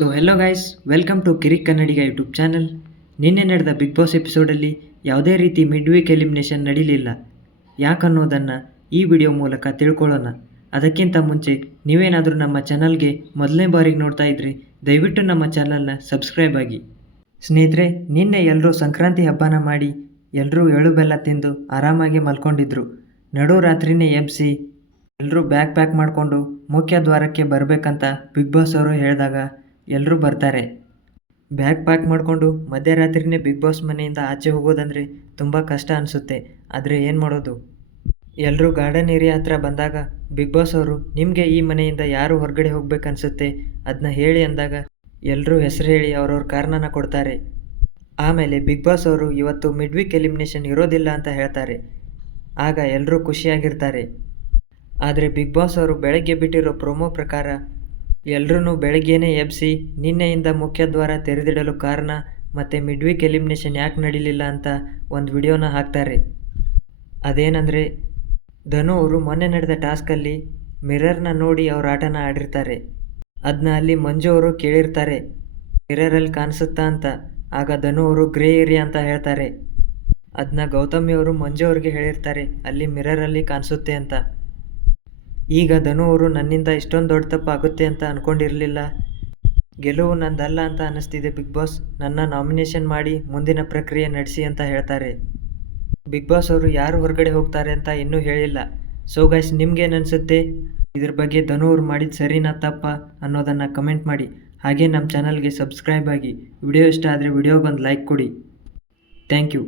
So hello guys, welcome to Kirik Kannadiga YouTube channel. ನಿನ್ನೆ ನಡೆದ Bigg Boss ಎಪಿಸೋಡಲ್ಲಿ ಯಾವುದೇ ರೀತಿ ಮಿಡ್ ವೀಕ್ ಎಲಿಮಿನೇಷನ್ ನಡೀಲಿಲ್ಲ. ಯಾಕನ್ನೋದನ್ನು ಈ ವಿಡಿಯೋ ಮೂಲಕ ತಿಳ್ಕೊಳ್ಳೋಣ. ಅದಕ್ಕಿಂತ ಮುಂಚೆ ನೀವೇನಾದರೂ ನಮ್ಮ ಚಾನಲ್ಗೆ ಮೊದಲನೇ ಬಾರಿಗೆ ನೋಡ್ತಾ ಇದ್ರಿ, ದಯವಿಟ್ಟು ನಮ್ಮ ಚಾನಲ್ನ ಸಬ್ಸ್ಕ್ರೈಬ್ ಆಗಿ. ಸ್ನೇಹಿತರೆ, ನಿನ್ನೆ ಎಲ್ಲರೂ ಸಂಕ್ರಾಂತಿ ಹಬ್ಬನ ಮಾಡಿ ಎಲ್ಲರೂ ಎಳ್ಳು ಬೆಲ್ಲ ತಿಂದು ಆರಾಮಾಗಿ ಮಲ್ಕೊಂಡಿದ್ರು. ನಡು ರಾತ್ರಿನೇ ಎಬ್ಬಿಸಿ ಎಲ್ಲರೂ ಬ್ಯಾಗ್ ಪ್ಯಾಕ್ ಮಾಡಿಕೊಂಡು ಮುಖ್ಯ ದ್ವಾರಕ್ಕೆ ಬರಬೇಕಂತ ಬಿಗ್ ಬಾಸ್ ಅವರು ಹೇಳಿದಾಗ ಎಲ್ಲರೂ ಬರ್ತಾರೆ. ಬ್ಯಾಗ್ ಪ್ಯಾಕ್ ಮಾಡಿಕೊಂಡು ಮಧ್ಯರಾತ್ರಿನೇ ಬಿಗ್ ಬಾಸ್ ಮನೆಯಿಂದ ಆಚೆ ಹೋಗೋದಂದರೆ ತುಂಬ ಕಷ್ಟ ಅನಿಸುತ್ತೆ. ಆದರೆ ಏನು ಮಾಡೋದು? ಎಲ್ಲರೂ ಗಾರ್ಡನ್ ಏರಿಯಾ ಹತ್ರ ಬಂದಾಗ ಬಿಗ್ ಬಾಸ್ ಅವರು ನಿಮಗೆ ಈ ಮನೆಯಿಂದ ಯಾರು ಹೊರಗಡೆ ಹೋಗ್ಬೇಕನ್ಸುತ್ತೆ ಅದನ್ನ ಹೇಳಿ ಅಂದಾಗ ಎಲ್ಲರೂ ಹೆಸರು ಹೇಳಿ ಅವ್ರವ್ರ ಕಾರಣನ ಕೊಡ್ತಾರೆ. ಆಮೇಲೆ ಬಿಗ್ ಬಾಸ್ ಅವರು ಇವತ್ತು ಮಿಡ್ ವೀಕ್ ಎಲಿಮಿನೇಷನ್ ಇರೋದಿಲ್ಲ ಅಂತ ಹೇಳ್ತಾರೆ. ಆಗ ಎಲ್ಲರೂ ಖುಷಿಯಾಗಿರ್ತಾರೆ. ಆದರೆ ಬಿಗ್ ಬಾಸ್ ಅವರು ಬೆಳಗ್ಗೆ ಬಿಟ್ಟಿರೋ ಪ್ರೊಮೋ ಪ್ರಕಾರ ಎಲ್ಲರೂ ಬೆಳಗ್ಗೆನೇ ಎಬ್ಬಿಸಿ ನಿನ್ನೆಯಿಂದ ಮುಖ್ಯ ದ್ವಾರ ತೆರೆದಿಡಲು ಕಾರಣ ಮತ್ತು ಮಿಡ್ ವೀಕ್ ಎಲಿಮಿನೇಷನ್ ಯಾಕೆ ನಡೀಲಿಲ್ಲ ಅಂತ ಒಂದು ವಿಡಿಯೋನ ಹಾಕ್ತಾರೆ. ಅದೇನೆಂದರೆ, ಧನು ಅವರು ಮೊನ್ನೆ ನಡೆದ ಟಾಸ್ಕಲ್ಲಿ ಮಿರರ್ನ ನೋಡಿ ಅವ್ರ ಆಟನ ಆಡಿರ್ತಾರೆ. ಅದನ್ನ ಅಲ್ಲಿ ಮಂಜು ಅವರು ಕೇಳಿರ್ತಾರೆ, ಮಿರರಲ್ಲಿ ಕಾಣಿಸುತ್ತಾ ಅಂತ. ಆಗ ಧನು ಅವರು ಗ್ರೇ ಏರಿಯಾ ಅಂತ ಹೇಳ್ತಾರೆ. ಅದನ್ನ ಗೌತಮಿ ಅವರು ಮಂಜು ಅವ್ರಿಗೆ ಹೇಳಿರ್ತಾರೆ, ಅಲ್ಲಿ ಮಿರರಲ್ಲಿ ಕಾಣಿಸುತ್ತೆ ಅಂತ. ಈಗ ಧನು ಅವರು ನನ್ನಿಂದ ಇಷ್ಟೊಂದು ದೊಡ್ಡ ತಪ್ಪು ಆಗುತ್ತೆ ಅಂತ ಅಂದ್ಕೊಂಡಿರಲಿಲ್ಲ. ಗೆಲುವು ನಂದಲ್ಲ ಅಂತ ಅನ್ನಿಸ್ತಿದೆ ಬಿಗ್ ಬಾಸ್. ನನ್ನ ನಾಮಿನೇಷನ್ ಮಾಡಿ ಮುಂದಿನ ಪ್ರಕ್ರಿಯೆ ನಡೆಸಿ ಅಂತ ಹೇಳ್ತಾರೆ. ಬಿಗ್ ಬಾಸ್ ಅವರು ಯಾರು ಹೊರಗಡೆ ಹೋಗ್ತಾರೆ ಅಂತ ಇನ್ನೂ ಹೇಳಿಲ್ಲ. ಸೊ ಗೈಸ್, ನಿಮ್ಗೇನು ಅನಿಸುತ್ತೆ? ಇದ್ರ ಬಗ್ಗೆ ಧನು ಅವರು ಮಾಡಿದ ಸರಿನಾ ತಪ್ಪಾ ಅನ್ನೋದನ್ನು ಕಮೆಂಟ್ ಮಾಡಿ. ಹಾಗೆ ನಮ್ಮ ಚಾನಲ್ಗೆ ಸಬ್ಸ್ಕ್ರೈಬ್ ಆಗಿ. ವಿಡಿಯೋ ಇಷ್ಟ ಆದರೆ ವಿಡಿಯೋಗೊಂದು ಲೈಕ್ ಕೊಡಿ. Thank you.